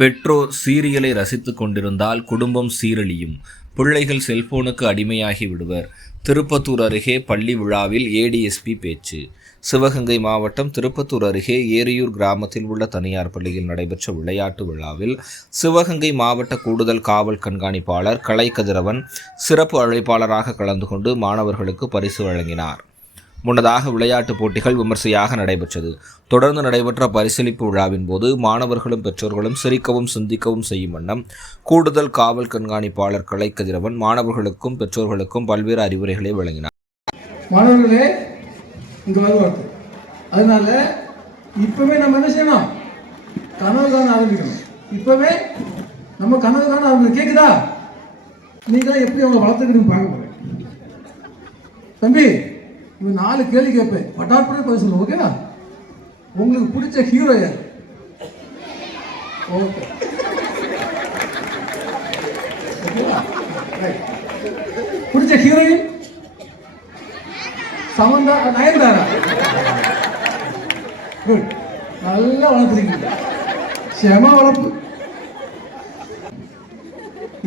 பெற்றோர் சீரியலை ரசித்துக் கொண்டிருந்தால் குடும்பம் சீரழியும். பிள்ளைகள் செல்போனுக்கு அடிமையாகி விடுவர். திருப்பத்தூர் அருகே பள்ளி விழாவில் ஏடிஎஸ்பி பேச்சு. சிவகங்கை மாவட்டம் திருப்பத்தூர் அருகே ஏரியூர் கிராமத்தில் உள்ள தனியார் பள்ளியில் நடைபெற்ற விளையாட்டு விழாவில் சிவகங்கை மாவட்ட கூடுதல் காவல் கண்காணிப்பாளர் கலை கதிரவன் சிறப்பு அழைப்பாளராக கலந்து கொண்டு மாணவர்களுக்கு பரிசு வழங்கினார். முன்னதாக விளையாட்டுப் போட்டிகள் விமர்சையாக நடைபெற்றது. தொடர்ந்து நடைபெற்ற பரிசளிப்பு விழாவின் போது மாணவர்களும் பெற்றோர்களும் சிரிக்கவும் சிந்திக்கவும் செய்யும் வண்ணம் கூடுதல் காவல் கண்காணிப்பாளர் கலை கதிரவன் மாணவர்களுக்கும் பெற்றோர்களுக்கும் பல்வேறு அறிவுரைகளை வழங்கினார். மாணவர்களே, இங்க வருவார்கள். அதனால இப்பவே நம்ம என்ன செய்யணும்? கனவு காண ஆரம்பிக்கணும். இப்பவே நம்ம கனவு காண ஆரம்பிக்கணும். கேக்குதா? நீங்க எப்படி அவங்க வளர்த்துக்கிட்டு பார்க்க போறேன். தம்பி, இவன் 4 கேள்வி கேட்பேன். பட்டாற்பட பதில் சொல்லுவோம். ஓகேவா? உங்களுக்கு பிடிச்ச ஹீரோ யார்? ஓகே, பிடிச்ச ஹீரோயின் சமந்தா, நயன்தாரா. குட், நல்லா வளர்த்துறீங்க. செம வளர்ப்பு.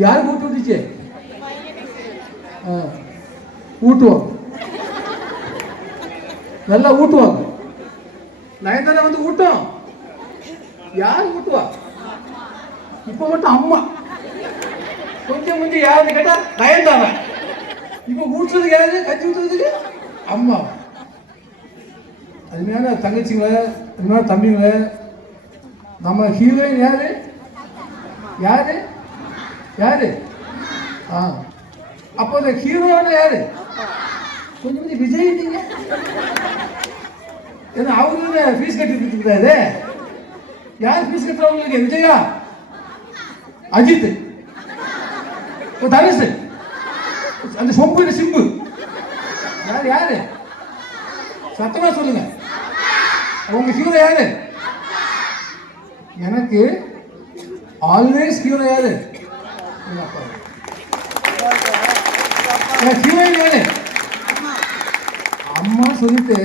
யார் கூட்டு விட்டுச்சு? ஊட்டுவோம், நல்லா ஊட்டுவாங்க. நயன்தாரா வந்து ஊட்டும். யார் ஊட்டுவா? இப்ப மட்டும் அம்மா. கொஞ்சம் கொஞ்சம் யாருன்னு கேட்டா நயன்தாரா. இப்ப ஊட்டுறதுக்கு யாரு? கஞ்சி ஊட்டுறதுக்கு அம்மா. அதுமையான தங்கச்சிங்கள, அதுமையான தம்பிங்கள, நம்ம ஹீரோயின் யாரு? யாரு யாரு? அப்போ அந்த ஹீரோன்னு யாரு? கொஞ்சம் கொஞ்சம் விஜய். நீங்க ஏன்னா அவரு ஃபீஸ் கட்டிட்டு இருக்கிறாரு. யார் ஃபீஸ் கட்டுறவங்களுக்கு? விஜயா, அஜித், தனுஷ், அந்த சொம்பு சிம்பு. யாரு யாரு? சத்தமா சொல்லுங்க. உங்க ஹீரோ யாரு? எனக்கு ஆல்வேஸ் ஹீரோ யாரு? ஹீரோயின் யாரு? அம்மா சொல்லிட்டு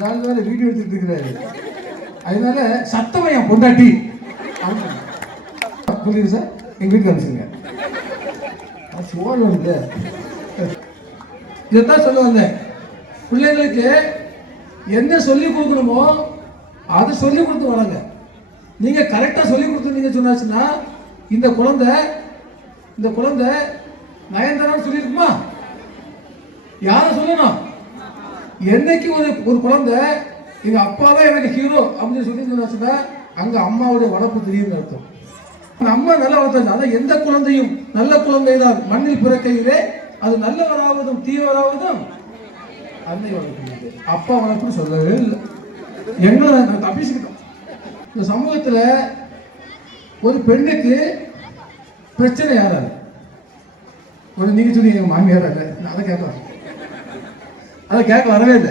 வேற வீடியோ எடுத்துட்டு இருக்கிறாரு. அதனால சத்தமா என் பொண்டாட்டி புரியுது சார். எங்க வீட்டுக்கு அனுப்பிச்சுங்க. சோழ இதைத்தான் சொல்ல வந்தேன். பிள்ளைங்களுக்கு என்ன சொல்லி கொடுக்கணுமோ அதை சொல்லி கொடுத்து வராங்க. நீங்க கரெக்டா சொல்லி கொடுத்துருந்தீங்க சொன்னாச்சுன்னா இந்த குழந்தை நயன்தாரான்னு சொல்லியிருக்குமா? யாரை சொல்லணும்? என்னைக்கு ஒரு குழந்தை எங்க அப்பா தான் எனக்கு ஹீரோ அப்படின்னு சொல்லி அங்க அம்மாவுடைய வளர்ப்பு தெரியும்னு அர்த்தம். அம்மா நல்லா வளர்த்தாங்க. அதான் எந்த குழந்தையும் நல்ல குழந்தை தான் மண்ணில் பிறக்கையிலே அது நல்லவராவதும் தீவராவதும் அன்னை வளர்ப்பு. அப்பா வளர்ப்புன்னு சொல்லவே இல்லை. எங்களை தப்பிச்சுக்கிட்டோம். இந்த சமூகத்துல ஒரு பெண்ணுக்கு பிரச்சனை யாராரு? நீங்க சொன்னீங்க எங்க மாமியாரா? இல்லை, அதை கேட்க வரவே இல்லை.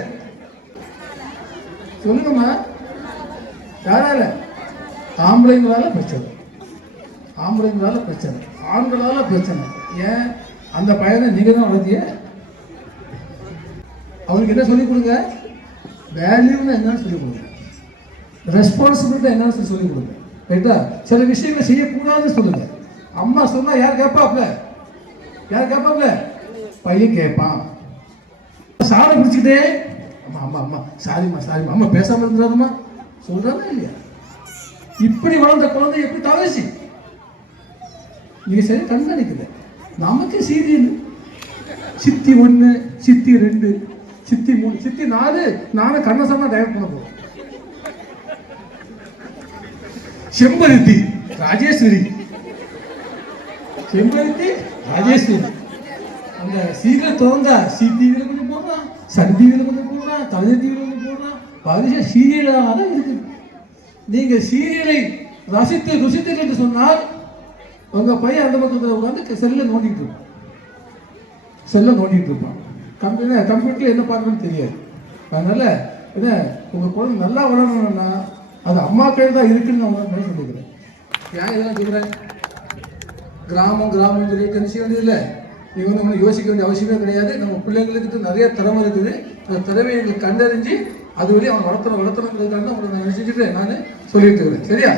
சொல்லுங்கம்மா, யாரால? ஆம்பளைங்களால பிரச்சனை, ஆம்பளைங்களால பிரச்சனை, ஆண்களால பிரச்சனை. ஏன்? அந்த பையனை நீங்க தான் வளர்த்திய. அவருக்கு என்ன சொல்லிக் கொடுங்க? வேல்யூன்னு என்னன்னு சொல்லிக் கொடுங்க. ரெஸ்பான்சிபிலிட்டி என்னன்னு சொல்லிக் கொடுங்க. ரைட்டா? சில விஷயங்களை செய்யக்கூடாதுன்னு சொல்லுங்க. அம்மா சொன்னா யார் கேட்பாப்ல? யார் கேட்பாப்ல? பையன் கேட்பான். சாரை பிடிச்சிக்கிட்டே அம்மா அம்மா அம்மா சாரிம்மா சாரிம்மா, அம்மா பேசாம இருந்தாருமா சொல்றாங்க இல்லையா? இப்படி வளர்ந்த குழந்தை எப்படி தவசி? நீங்க சரி கண்காணிக்கல. நமக்கு சீரியல் சித்தி 1, சித்தி 2, சித்தி 3, சித்தி 4. நானும் கண்ணசாம டைரக்ட் பண்ண போறேன். செம்பருத்தி ராஜேஸ்வரி, செம்பருத்தி ராஜேஸ்வரி. அந்த சீரியல் திறந்தா சி டிவியில கொஞ்சம் போடுறான், சன் டிவியில கொஞ்சம் போடுறான், கலைஞர் டிவியில கொஞ்சம் போடுறான். பரிச சீரியலாக தான் இருக்கு. நீங்க சீரியலை ருசித்தீர்கள் என்று சொன்னால் உங்க பையன் அந்த பக்கத்தில் உட்காந்து செல்ல நோண்டிட்டு இருப்பான். கம்ப்யூட்டர்ல என்ன பார்க்கணும்னு தெரியாது. அதனால என்ன, உங்க குழந்தை நல்லா வளரணும்னா அது அம்மா கையில் தான் இருக்குன்னு நான் சொல்லிக்கிறேன். ஏன் இதெல்லாம் சொல்றேன்? கிராமம் சொல்லிட்டு செய்ய வேண்டியதில்லை. நீங்க வந்து யோசிக்க வேண்டிய அவசியமே கிடையாது. நம்ம பிள்ளைங்களுக்கு நிறைய திறமை இருக்குது. அந்த திறமையை எங்களுக்கு கண்டறிஞ்சு அது வழி அவன் வளர்த்தணுங்கிறதுக்காக தான் உங்களை நான் நினைச்சிட்டு நான் சொல்லிட்டு இருக்கிறேன். சரியா?